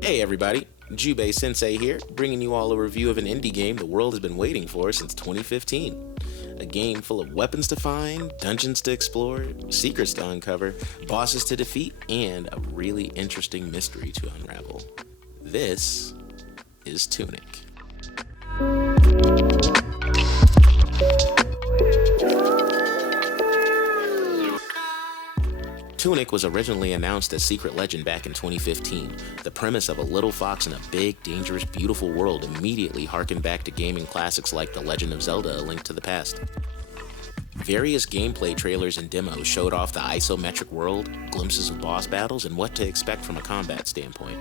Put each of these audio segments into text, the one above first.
Hey everybody, Jubei Sensei here, bringing you all a review of an indie game the world has been waiting for since 2015. A game full of weapons to find, dungeons to explore, secrets to uncover, bosses to defeat, and a really interesting mystery to unravel. This is Tunic. Tunic was originally announced as Secret Legend back in 2015. The premise of a little fox in a big, dangerous, beautiful world immediately harkened back to gaming classics like The Legend of Zelda: A Link to the Past. Various gameplay trailers and demos showed off the isometric world, glimpses of boss battles, and what to expect from a combat standpoint.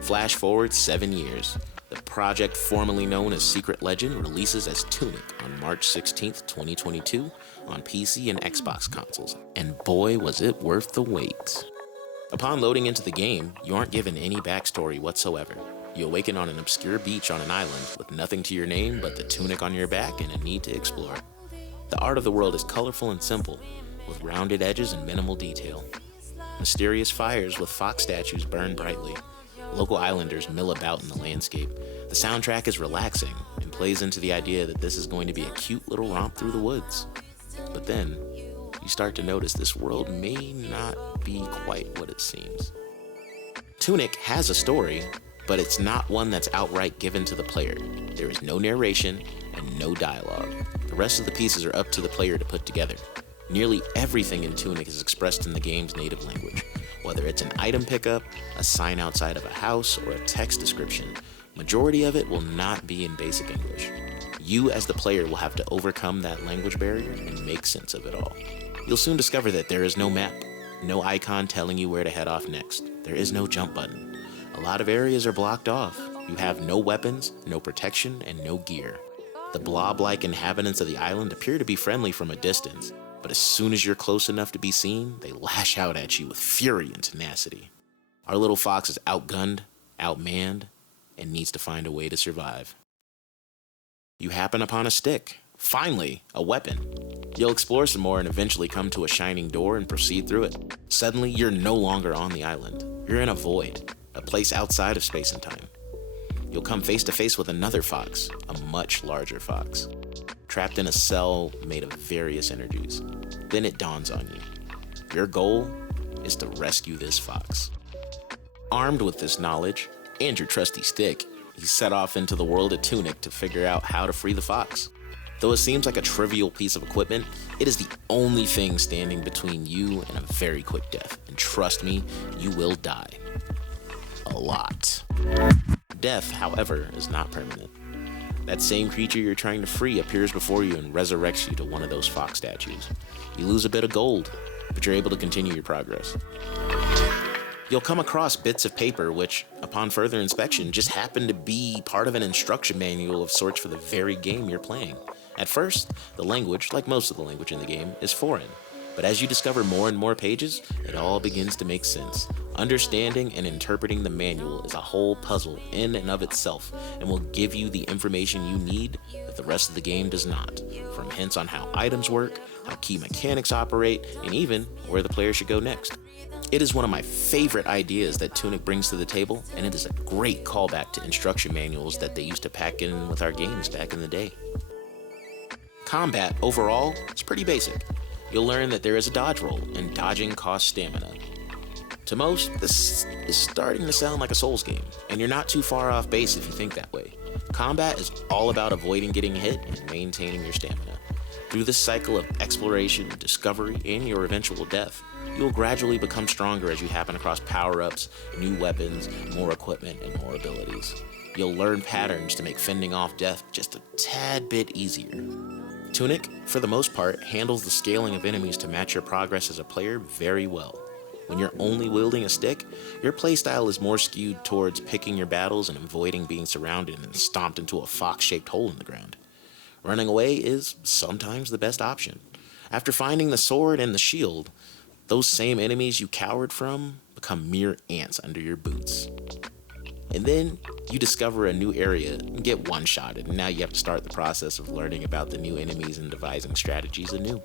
Flash forward 7 years. The project formerly known as Secret Legend releases as Tunic on March 16, 2022 on PC and Xbox consoles, and boy was it worth the wait. Upon loading into the game, you aren't given any backstory whatsoever. You awaken on an obscure beach on an island with nothing to your name but the tunic on your back and a need to explore. The art of the world is colorful and simple, with rounded edges and minimal detail. Mysterious fires with fox statues burn brightly. Local islanders mill about in the landscape. The soundtrack is relaxing and plays into the idea that this is going to be a cute little romp through the woods. But then, you start to notice this world may not be quite what it seems. Tunic has a story, but it's not one that's outright given to the player. There is no narration and no dialogue. The rest of the pieces are up to the player to put together. Nearly everything in Tunic is expressed in the game's native language. Whether it's an item pickup, a sign outside of a house, or a text description, majority of it will not be in basic English. You as the player will have to overcome that language barrier and make sense of it all. You'll soon discover that there is no map, no icon telling you where to head off next. There is no jump button. A lot of areas are blocked off. You have no weapons, no protection, and no gear. The blob-like inhabitants of the island appear to be friendly from a distance, but as soon as you're close enough to be seen, they lash out at you with fury and tenacity. Our little fox is outgunned, outmanned, and needs to find a way to survive. You happen upon a stick. Finally, a weapon. You'll explore some more and eventually come to a shining door and proceed through it. Suddenly, you're no longer on the island. You're in a void, a place outside of space and time. You'll come face to face with another fox, a much larger fox, trapped in a cell made of various energies. Then it dawns on you. Your goal is to rescue this fox. Armed with this knowledge, and your trusty stick, you set off into the world of Tunic to figure out how to free the fox. Though it seems like a trivial piece of equipment, it is the only thing standing between you and a very quick death. And trust me, you will die. A lot. Death, however, is not permanent. That same creature you're trying to free appears before you and resurrects you to one of those fox statues. You lose a bit of gold, but you're able to continue your progress. You'll come across bits of paper which, upon further inspection, just happen to be part of an instruction manual of sorts for the very game you're playing. At first, the language, like most of the language in the game, is foreign. But as you discover more and more pages, it all begins to make sense. Understanding and interpreting the manual is a whole puzzle in and of itself, and will give you the information you need that the rest of the game does not, from hints on how items work, how key mechanics operate, and even where the player should go next. It is one of my favorite ideas that Tunic brings to the table, and it is a great callback to instruction manuals that they used to pack in with our games back in the day. Combat, overall, is pretty basic. You'll learn that there is a dodge roll, and dodging costs stamina. To most, this is starting to sound like a Souls game, and you're not too far off base if you think that way. Combat is all about avoiding getting hit and maintaining your stamina. Through this cycle of exploration, discovery, and your eventual death, you will gradually become stronger as you happen across power-ups, new weapons, more equipment, and more abilities. You'll learn patterns to make fending off death just a tad bit easier. Tunic, for the most part, handles the scaling of enemies to match your progress as a player very well. When you're only wielding a stick, your playstyle is more skewed towards picking your battles and avoiding being surrounded and stomped into a fox-shaped hole in the ground. Running away is sometimes the best option. After finding the sword and the shield, those same enemies you cowered from become mere ants under your boots. And then you discover a new area and get one-shotted, and now you have to start the process of learning about the new enemies and devising strategies anew.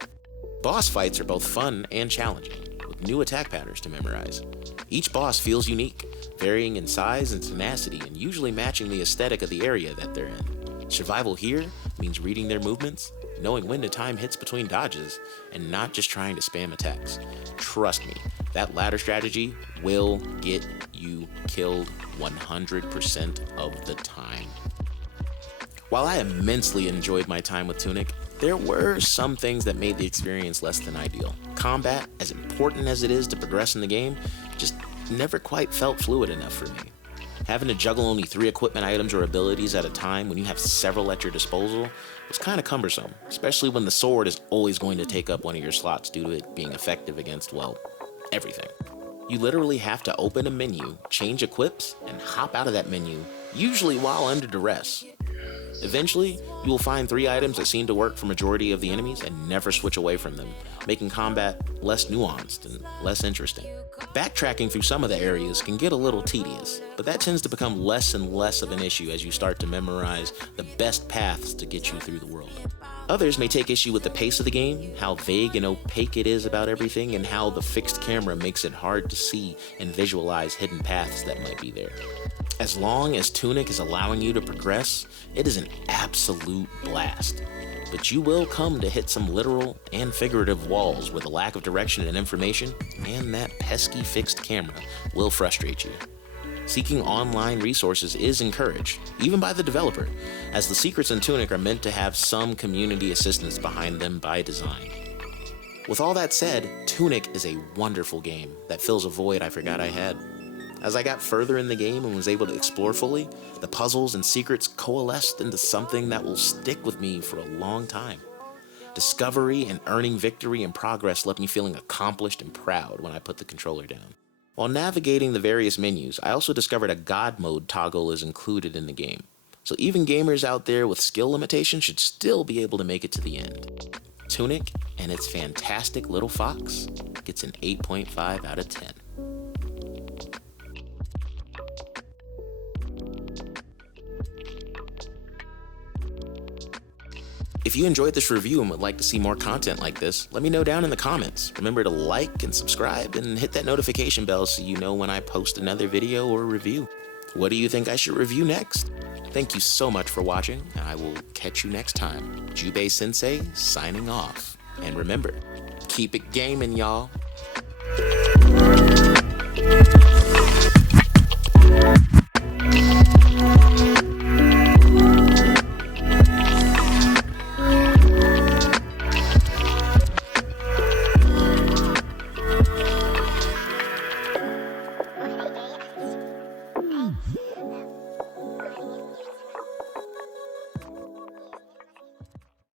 Boss fights are both fun and challenging, with new attack patterns to memorize. Each boss feels unique, varying in size and tenacity and usually matching the aesthetic of the area that they're in. Survival here means reading their movements, knowing when to time hits between dodges, and not just trying to spam attacks. Trust me, that ladder strategy will get you killed 100% of the time. While I immensely enjoyed my time with Tunic, there were some things that made the experience less than ideal. Combat, as important as it is to progress in the game, just never quite felt fluid enough for me. Having to juggle only 3 equipment items or abilities at a time when you have several at your disposal was kind of cumbersome, especially when the sword is always going to take up one of your slots due to it being effective against, well, everything. You literally have to open a menu, change equips, and hop out of that menu, usually while under duress. Eventually, you will find 3 items that seem to work for majority of the enemies and never switch away from them, making combat less nuanced and less interesting. Backtracking through some of the areas can get a little tedious, but that tends to become less and less of an issue as you start to memorize the best paths to get you through the world. Others may take issue with the pace of the game, how vague and opaque it is about everything, and how the fixed camera makes it hard to see and visualize hidden paths that might be there. As long as Tunic is allowing you to progress, it is an absolute blast. But you will come to hit some literal and figurative walls where the lack of direction and information and that pesky fixed camera will frustrate you. Seeking online resources is encouraged, even by the developer, as the secrets in Tunic are meant to have some community assistance behind them by design. With all that said, Tunic is a wonderful game that fills a void I forgot I had. As I got further in the game and was able to explore fully, the puzzles and secrets coalesced into something that will stick with me for a long time. Discovery and earning victory and progress left me feeling accomplished and proud when I put the controller down. While navigating the various menus, I also discovered a God mode toggle is included in the game, so even gamers out there with skill limitations should still be able to make it to the end. Tunic and its fantastic little fox gets an 8.5 out of 10. If you enjoyed this review and would like to see more content like this, let me know down in the comments. Remember to like and subscribe and hit that notification bell so you know when I post another video or review. What do you think I should review next? Thank you so much for watching, and I will catch you next time. Jubei Sensei signing off. And remember, keep it gaming, y'all.